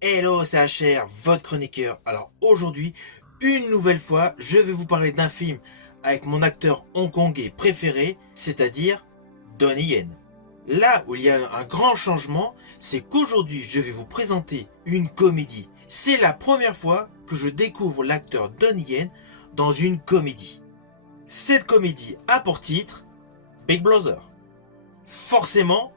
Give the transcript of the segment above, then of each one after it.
Hello, c'est HR, votre chroniqueur. Alors aujourd'hui, une nouvelle fois, je vais vous parler d'un film avec mon acteur hongkongais préféré, c'est-à-dire Donnie Yen. Là où il y a un grand changement, c'est qu'aujourd'hui, je vais vous présenter une comédie. C'est la première fois que je découvre l'acteur Donnie Yen dans une comédie. Cette comédie a pour titre Big Brother. Forcément,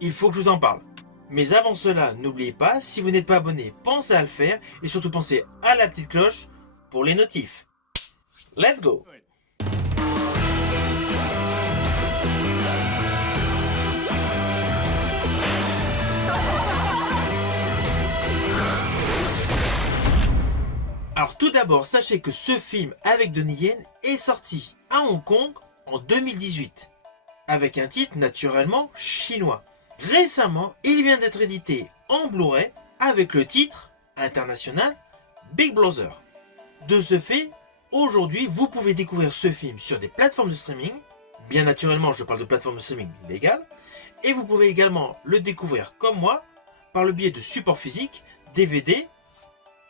il faut que je vous en parle. Mais avant cela, n'oubliez pas, si vous n'êtes pas abonné, pensez à le faire et surtout pensez à la petite cloche pour les notifs. Let's go! Alors tout d'abord, sachez que ce film avec Donnie Yen est sorti à Hong Kong en 2018, avec un titre naturellement chinois. Récemment, il vient d'être édité en Blu-ray avec le titre international Big Brother. De ce fait, aujourd'hui, vous pouvez découvrir ce film sur des plateformes de streaming. Bien naturellement, je parle de plateformes de streaming légales. Et vous pouvez également le découvrir comme moi par le biais de supports physiques, DVD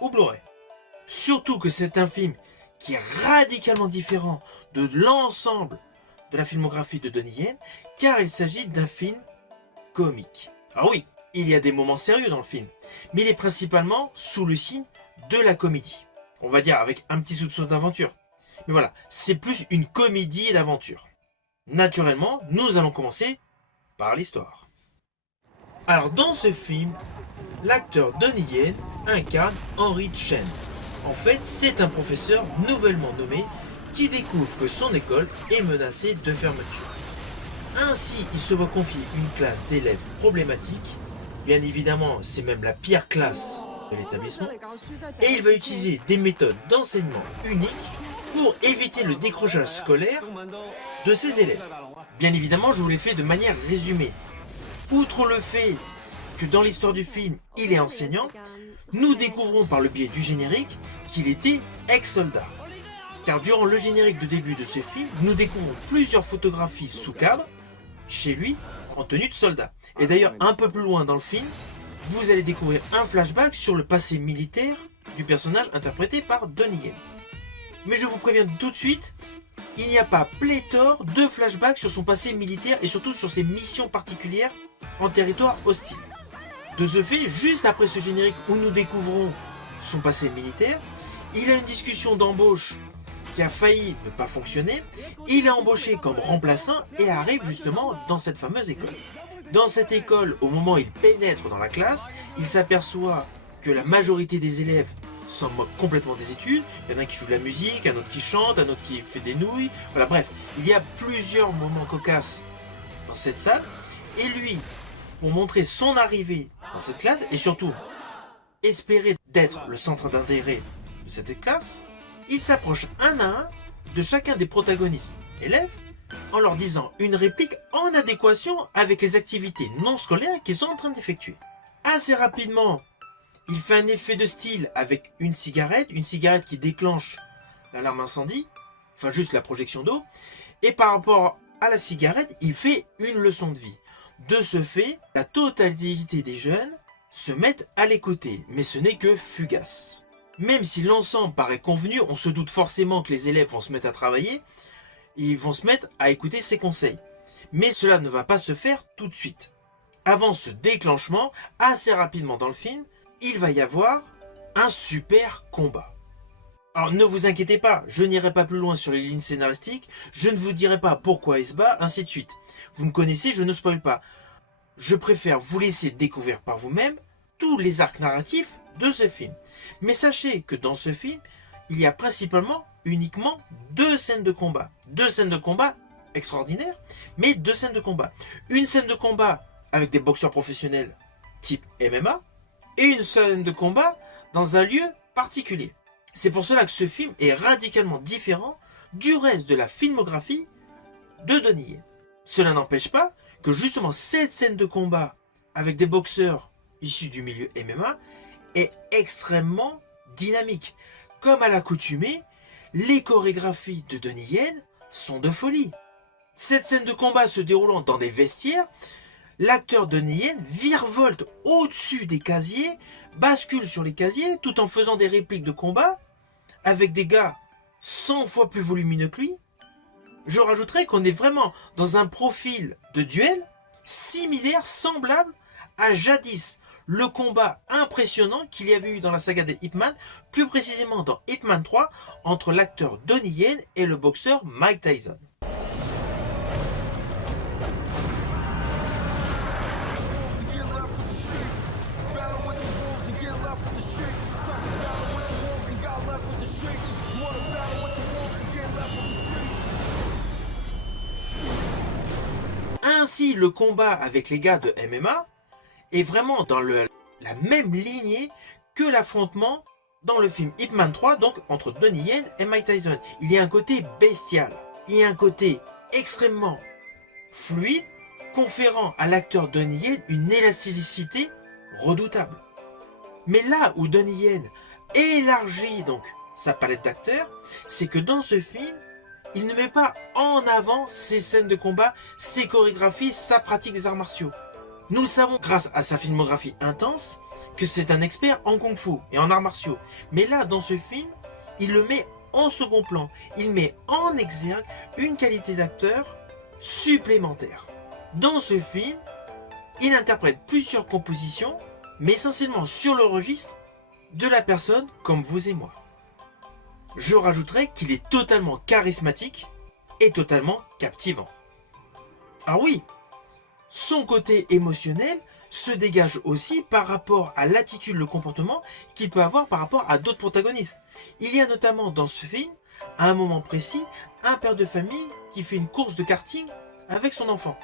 ou Blu-ray. Surtout que c'est un film qui est radicalement différent de l'ensemble de la filmographie de Donnie Yen, car il s'agit d'un film comique. Alors oui, il y a des moments sérieux dans le film, mais il est principalement sous le signe de la comédie. On va dire avec un petit soupçon d'aventure. Mais voilà, c'est plus une comédie d'aventure. Naturellement, nous allons commencer par l'histoire. Alors dans ce film, l'acteur Donnie Yen incarne Henry Chen. En fait, c'est un professeur nouvellement nommé qui découvre que son école est menacée de fermeture. Ainsi, il se voit confier une classe d'élèves problématiques. Bien évidemment, c'est même la pire classe de l'établissement. Et il va utiliser des méthodes d'enseignement uniques pour éviter le décrochage scolaire de ses élèves. Bien évidemment, je vous l'ai fait de manière résumée. Outre le fait que dans l'histoire du film, il est enseignant, nous découvrons par le biais du générique qu'il était ex-soldat. Car durant le générique de début de ce film, nous découvrons plusieurs photographies sous cadre, chez lui, en tenue de soldat. Et d'ailleurs, un peu plus loin dans le film, vous allez découvrir un flashback sur le passé militaire du personnage interprété par Donnie Yen. Mais je vous préviens tout de suite, il n'y a pas pléthore de flashbacks sur son passé militaire et surtout sur ses missions particulières en territoire hostile. De ce fait, juste après ce générique où nous découvrons son passé militaire, il a une discussion d'embauche qui a failli ne pas fonctionner. Il est embauché comme remplaçant et arrive justement dans cette fameuse école. Dans cette école, au moment où il pénètre dans la classe, il s'aperçoit que la majorité des élèves s'en moquent complètement des études. Il y en a un qui joue de la musique, un autre qui chante, un autre qui fait des nouilles. Voilà, bref, il y a plusieurs moments cocasses dans cette salle. Et lui, pour montrer son arrivée dans cette classe, et surtout espérer d'être le centre d'intérêt de cette classe, il s'approche un à un de chacun des protagonistes élèves en leur disant une réplique en adéquation avec les activités non scolaires qu'ils sont en train d'effectuer. Assez rapidement, il fait un effet de style avec une cigarette qui déclenche l'alarme incendie, enfin juste la projection d'eau, et par rapport à la cigarette, il fait une leçon de vie. De ce fait, la totalité des jeunes se mettent à l'écouter, mais ce n'est que fugace. Même si l'ensemble paraît convenu, on se doute forcément que les élèves vont se mettre à travailler, et ils vont se mettre à écouter ses conseils. Mais cela ne va pas se faire tout de suite. Avant ce déclenchement, assez rapidement dans le film, il va y avoir un super combat. Alors ne vous inquiétez pas, je n'irai pas plus loin sur les lignes scénaristiques, je ne vous dirai pas pourquoi il se bat, ainsi de suite. Vous me connaissez, je ne spoil pas. Je préfère vous laisser découvrir par vous-même tous les arcs narratifs de ce film. Mais sachez que dans ce film, il y a principalement uniquement deux scènes de combat. Deux scènes de combat extraordinaires, mais deux scènes de combat. Une scène de combat avec des boxeurs professionnels type MMA, et une scène de combat dans un lieu particulier. C'est pour cela que ce film est radicalement différent du reste de la filmographie de Donnie Yen. Cela n'empêche pas que justement cette scène de combat avec des boxeurs issus du milieu MMA est extrêmement dynamique. Comme à l'accoutumée, les chorégraphies de Donnie Yen sont de folie. Cette scène de combat se déroulant dans des vestiaires, l'acteur Donnie Yen virevolte au-dessus des casiers, bascule sur les casiers tout en faisant des répliques de combat avec des gars 100 fois plus volumineux que lui. Je rajouterais qu'on est vraiment dans un profil de duel similaire, semblable à jadis le combat impressionnant qu'il y avait eu dans la saga des Ip Man, plus précisément dans Ip Man 3, entre l'acteur Donnie Yen et le boxeur Mike Tyson. Ainsi, le combat avec les gars de MMA est vraiment dans la même lignée que l'affrontement dans le film Ip Man 3, donc entre Donnie Yen et Mike Tyson. Il y a un côté bestial, il y a un côté extrêmement fluide, conférant à l'acteur Donnie Yen une élasticité redoutable. Mais là où Donnie Yen élargit donc sa palette d'acteurs, c'est que dans ce film, il ne met pas en avant ses scènes de combat, ses chorégraphies, sa pratique des arts martiaux. Nous le savons grâce à sa filmographie intense que c'est un expert en kung-fu et en arts martiaux. Mais là, dans ce film, il le met en second plan. Il met en exergue une qualité d'acteur supplémentaire. Dans ce film, il interprète plusieurs compositions, mais essentiellement sur le registre de la personne comme vous et moi. Je rajouterais qu'il est totalement charismatique et totalement captivant. Ah oui, son côté émotionnel se dégage aussi par rapport à l'attitude, le comportement qu'il peut avoir par rapport à d'autres protagonistes. Il y a notamment dans ce film, à un moment précis, un père de famille qui fait une course de karting avec son enfant.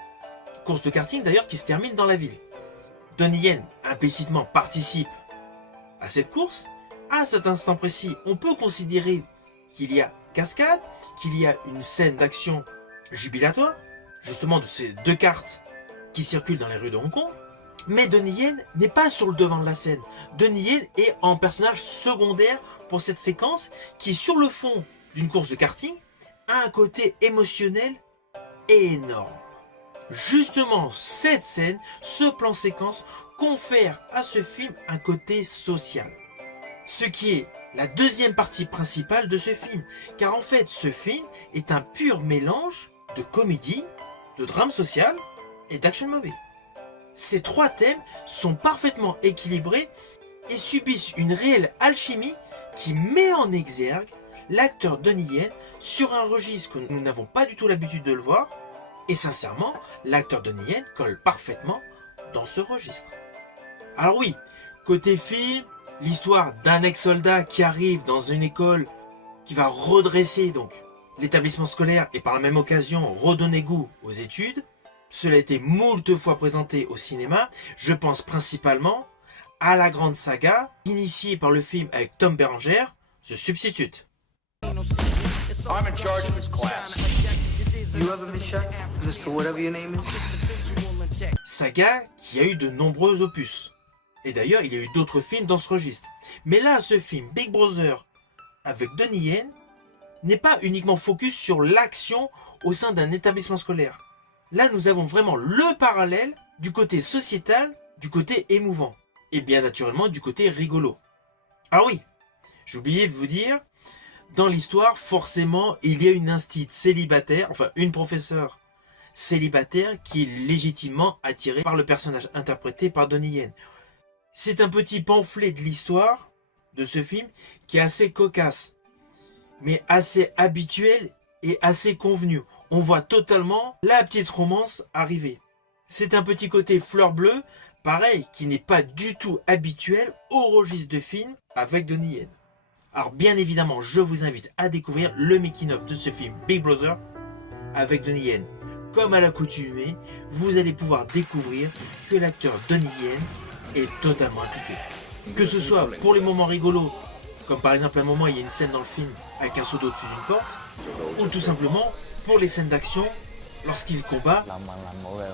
Course de karting d'ailleurs qui se termine dans la ville. Donnie Yen implicitement participe à cette course. À cet instant précis, on peut considérer qu'il y a cascade, qu'il y a une scène d'action jubilatoire, justement de ces deux cartes qui circulent dans les rues de Hong Kong. Mais Donnie Yen n'est pas sur le devant de la scène. Donnie Yen est en personnage secondaire pour cette séquence qui, sur le fond d'une course de karting, a un côté émotionnel énorme. Justement, cette scène, ce plan séquence, confère à ce film un côté social. Ce qui est la deuxième partie principale de ce film. Car en fait, ce film est un pur mélange de comédie, de drame social et d'action movie. Ces trois thèmes sont parfaitement équilibrés et subissent une réelle alchimie qui met en exergue l'acteur Donnie Yen sur un registre que nous n'avons pas du tout l'habitude de le voir. Et sincèrement, l'acteur Donnie Yen colle parfaitement dans ce registre. Alors oui, côté film, l'histoire d'un ex-soldat qui arrive dans une école qui va redresser donc l'établissement scolaire et par la même occasion redonner goût aux études. Cela a été moult fois présenté au cinéma. Je pense principalement à la grande saga initiée par le film avec Tom Berenger, The Substitute. I'm in charge of this class. You have a mission, Mr. Whatever your name is? Saga qui a eu de nombreux opus. Et d'ailleurs, il y a eu d'autres films dans ce registre. Mais là, ce film, Big Brother, avec Donnie Yen, n'est pas uniquement focus sur l'action au sein d'un établissement scolaire. Là, nous avons vraiment le parallèle du côté sociétal, du côté émouvant. Et bien naturellement, du côté rigolo. Ah oui, j'ai oublié de vous dire, dans l'histoire, forcément, il y a une instite célibataire, enfin une professeure célibataire qui est légitimement attirée par le personnage interprété par Donnie Yen. C'est un petit pamphlet de l'histoire de ce film qui est assez cocasse, mais assez habituel et assez convenu. On voit totalement la petite romance arriver. C'est un petit côté fleur bleue, pareil, qui n'est pas du tout habituel au registre de film avec Donnie Yen. Alors bien évidemment, je vous invite à découvrir le making-of de ce film Big Brother avec Donnie Yen. Comme à l'accoutumée, vous allez pouvoir découvrir que l'acteur Donnie Yen est totalement impliqué. Que ce soit pour les moments rigolos, comme par exemple à un moment il y a une scène dans le film avec un seau d'eau dessus d'une porte, ou tout simplement pour les scènes d'action lorsqu'il combat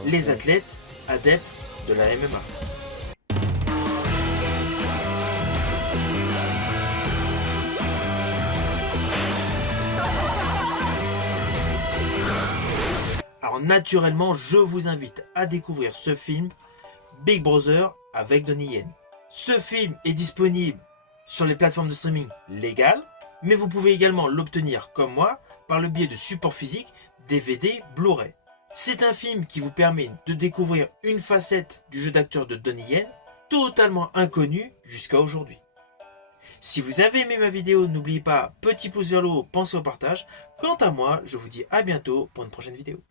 les athlètes adeptes de la MMA. Alors Alors naturellement, je vous invite à découvrir ce film Big Brother avec Donnie Yen. Ce film est disponible sur les plateformes de streaming légales, mais vous pouvez également l'obtenir comme moi par le biais de supports physiques, DVD, Blu-ray. C'est un film qui vous permet de découvrir une facette du jeu d'acteur de Donnie Yen totalement inconnue jusqu'à aujourd'hui. Si vous avez aimé ma vidéo, n'oubliez pas, petit pouce vers le haut, pensez au partage. Quant à moi, je vous dis à bientôt pour une prochaine vidéo.